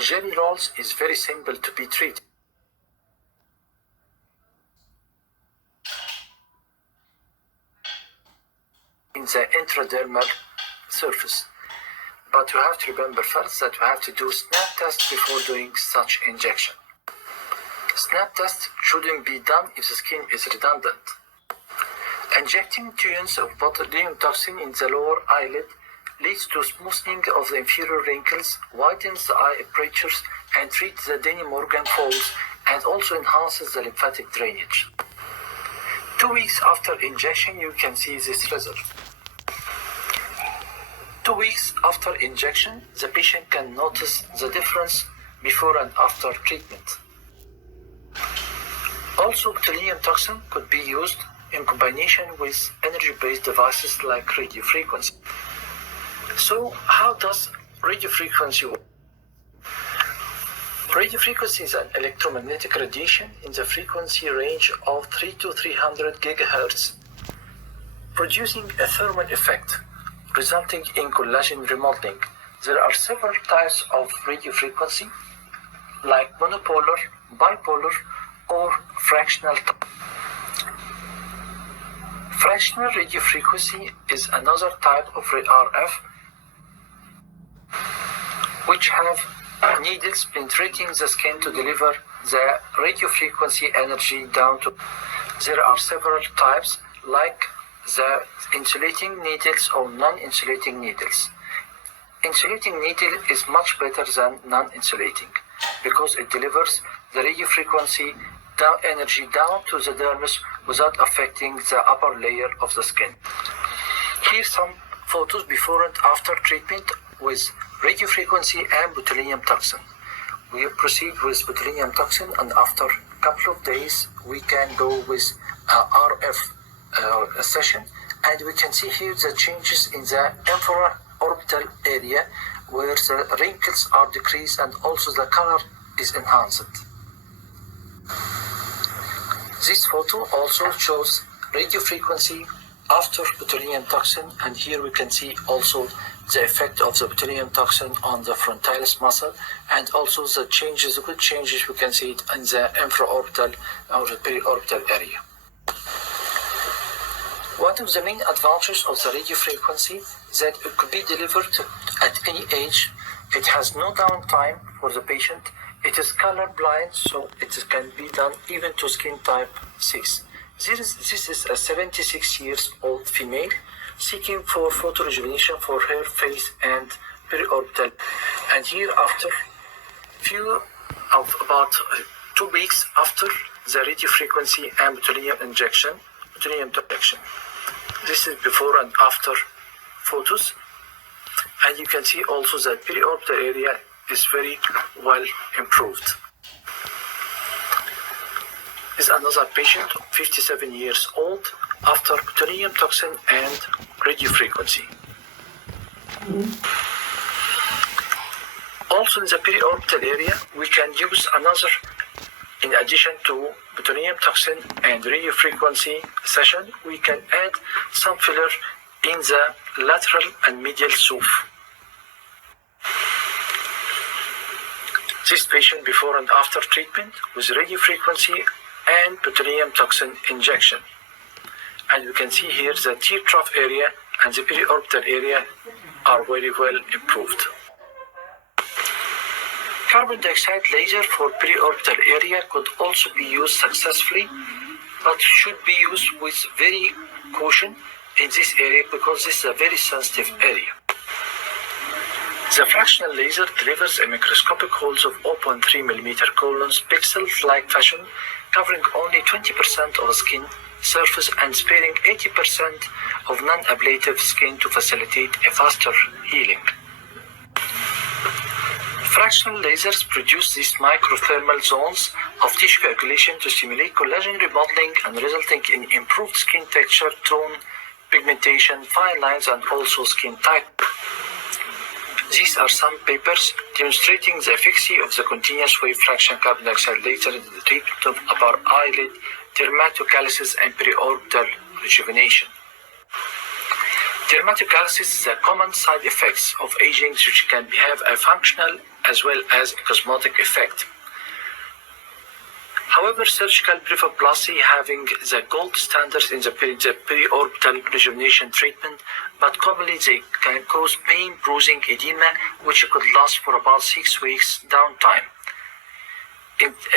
Jelly rolls is very simple to be treated. In the intradermal surface. But you have to remember first that you have to do snap test before doing such injection. Snap test shouldn't be done if the skin is redundant. Injecting tons of botulinum toxin in the lower eyelid leads to smoothing of the inferior wrinkles, widens the eye apertures, and treats the Denny Morgan folds, and also enhances the lymphatic drainage. 2 weeks after injection, you can see this result. 2 weeks after injection, the patient can notice the difference before and after treatment. Also, botulinum toxin could be used in combination with energy-based devices like radiofrequency. So, how does radiofrequency work? Radiofrequency is an electromagnetic radiation in the frequency range of 3 to 300 gigahertz, producing a thermal effect, resulting in collagen remodeling. There are several types of radiofrequency, like monopolar, bipolar, or fractional. Fractional radiofrequency is another type of RF, which have needles penetrating the skin to deliver the radiofrequency energy down to. There are several types, like the insulating needles or non-insulating needles. Insulating needle is much better than non-insulating because it delivers the radiofrequency energy down to the dermis without affecting the upper layer of the skin. Here's some photos before and after treatment with radiofrequency and botulinum toxin. We proceed with botulinum toxin, and after a couple of days we can go with RF session, and we can see here the changes in the infraorbital area where the wrinkles are decreased and also the color is enhanced. This photo also shows radiofrequency after botulinum toxin, and here we can see also the effect of the botulinum toxin on the frontalis muscle, and also the changes, the good changes we can see it in the infraorbital or the periorbital area. One of the main advantages of the radiofrequency is that it could be delivered at any age. It has no downtime for the patient. It is color blind, so it can be done even to skin type 6. This is a 76 years old female seeking for photorejuvenation for her face and periorbital. And here after about 2 weeks after the radiofrequency and botulinum injection. This is before and after photos. And you can see also that periorbital area is very well improved. Is another patient, 57 years old, after botulinum toxin and radiofrequency. Also in the periorbital area, we can use another, in addition to botulinum toxin and radiofrequency session, we can add some filler in the lateral and medial soft. This patient before and after treatment with radiofrequency and botulinum toxin injection. And you can see here the tear trough area and the periorbital area are very well improved. Carbon dioxide laser for periorbital area could also be used successfully, but should be used with very caution in this area because this is a very sensitive area. The fractional laser delivers a microscopic holes of 0.3 mm colons, pixels-like fashion, covering only 20% of the skin surface and sparing 80% of non-ablative skin to facilitate a faster healing. Fractional lasers produce these microthermal zones of tissue coagulation to stimulate collagen remodeling and resulting in improved skin texture, tone, pigmentation, fine lines, and also skin type. These are some papers demonstrating the efficacy of the continuous wave fraction carbon dioxide laser in the treatment of upper eyelid, dermatocalcisis, and periorbital rejuvenation. Dermatogalsis is the common side effects of aging, which can have a functional as well as a cosmetic effect. However, surgical blepharoplasty having the gold standard in the periorbital rejuvenation treatment, but commonly they can cause pain, bruising, edema, which could last for about 6 weeks downtime.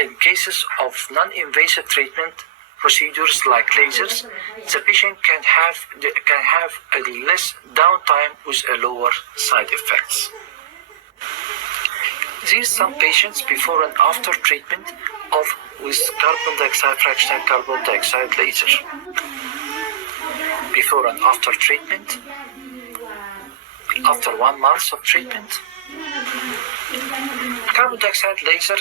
In cases of non-invasive treatment procedures like lasers, the patient can have a less downtime with a lower side effects. These some patients before and after treatment with carbon dioxide fractional carbon dioxide laser. Before and after treatment, after 1 month of treatment, carbon dioxide laser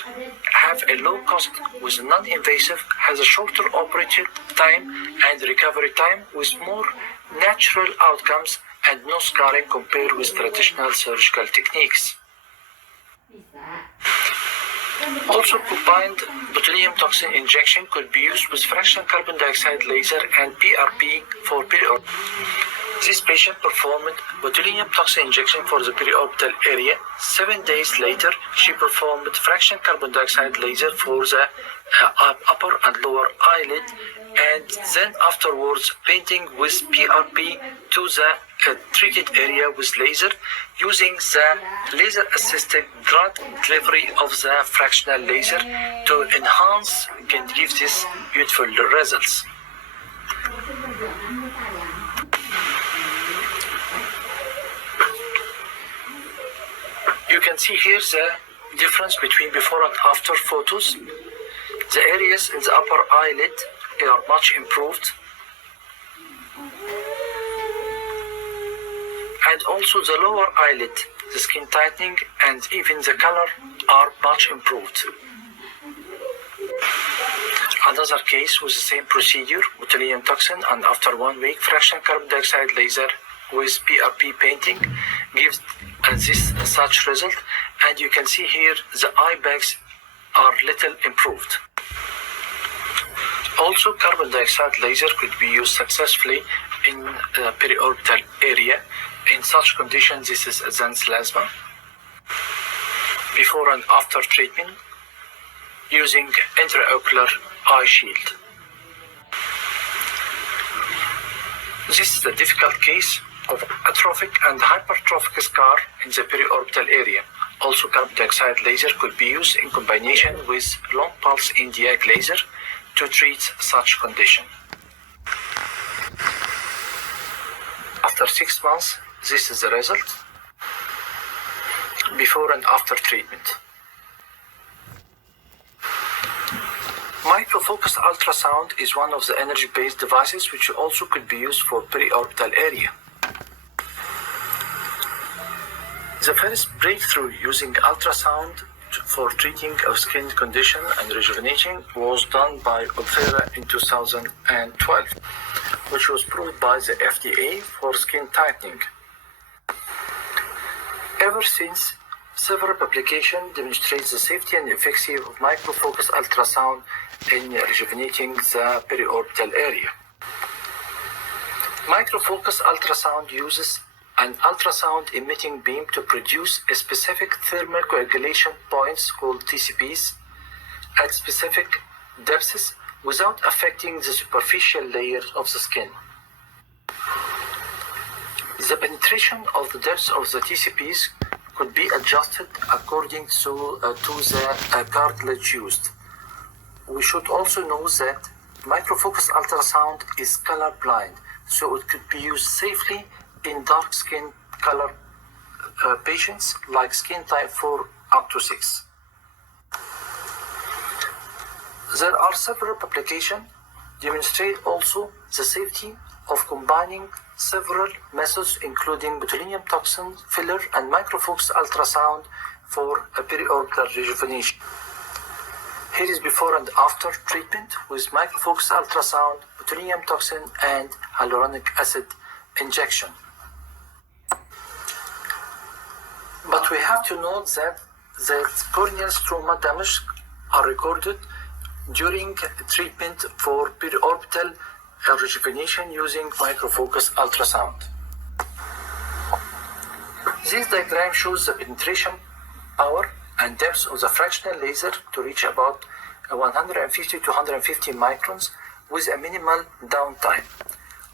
have a low cost with non-invasive, has a shorter operating time and recovery time with more natural outcomes and no scarring compared with traditional surgical techniques. Also, combined botulinum toxin injection could be used with fractional carbon dioxide laser and PRP for periorbital. This patient performed botulinum toxin injection for the periorbital area. 7 days later, she performed fractional carbon dioxide laser for the upper and lower eyelid, and then afterwards painting with PRP to the treated area with laser, using the laser-assisted drug delivery of the fractional laser to enhance and give these beautiful results. You can see here the difference between before and after photos. The areas in the upper eyelid are much improved. And also the lower eyelid, the skin tightening and even the color are much improved. Another case with the same procedure, botulinum toxin, and after 1 week, fractional carbon dioxide laser with PRP painting gives such result. And you can see here the eye bags are little improved. Also, carbon dioxide laser could be used successfully in the periorbital area. In such conditions, this is a xanthelasma. Before and after treatment, using intraocular eye shield. This is the difficult case of atrophic and hypertrophic scar in the periorbital area. Also, carbon dioxide laser could be used in combination with long pulse Nd:YAG laser to treat such condition. After 6 months, this is the result before and after treatment. Microfocus ultrasound is one of the energy-based devices which also could be used for periorbital area. The first breakthrough using ultrasound for treating a skin condition and rejuvenating was done by Opthera in 2012, which was approved by the FDA for skin tightening. Ever since, several publications demonstrate the safety and efficacy of microfocus ultrasound in rejuvenating the periorbital area. Microfocus ultrasound uses an ultrasound emitting beam to produce a specific thermal coagulation points called TCPs at specific depths without affecting the superficial layers of the skin. The penetration of the depth of the TCPs could be adjusted according to the cartilage used. We should also know that microfocus ultrasound is color blind, so it could be used safely in dark skin color patients like skin type 4 up to 6. There are several publications demonstrate also the safety of combining several methods including botulinum toxin, filler and microfocus ultrasound for a periorbital rejuvenation. Here is before and after treatment with microfocus ultrasound, botulinum toxin and hyaluronic acid injection. But we have to note that corneal stroma damage are recorded during treatment for periorbital rejuvenation using microfocus ultrasound. This diagram shows the penetration power and depth of the fractional laser to reach about 150 to 150 microns with a minimal downtime,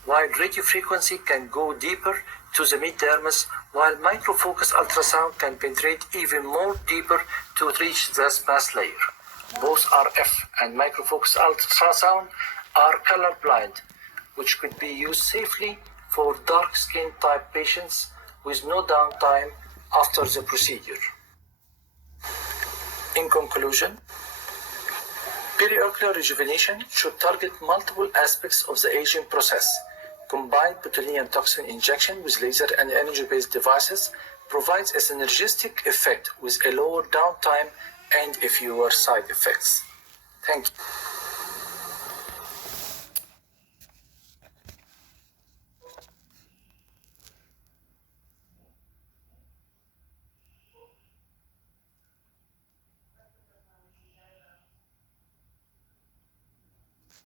while radiofrequency can go deeper to the mid-dermis, while microfocus ultrasound can penetrate even more deeper to reach the mass layer. Both RF and microfocus ultrasound are color blind, which could be used safely for dark skin type patients with no downtime after the procedure. In conclusion, periocular rejuvenation should target multiple aspects of the aging process. Combined botulinum toxin injection with laser and energy-based devices provides a synergistic effect with a lower downtime and a fewer side effects. Thank you.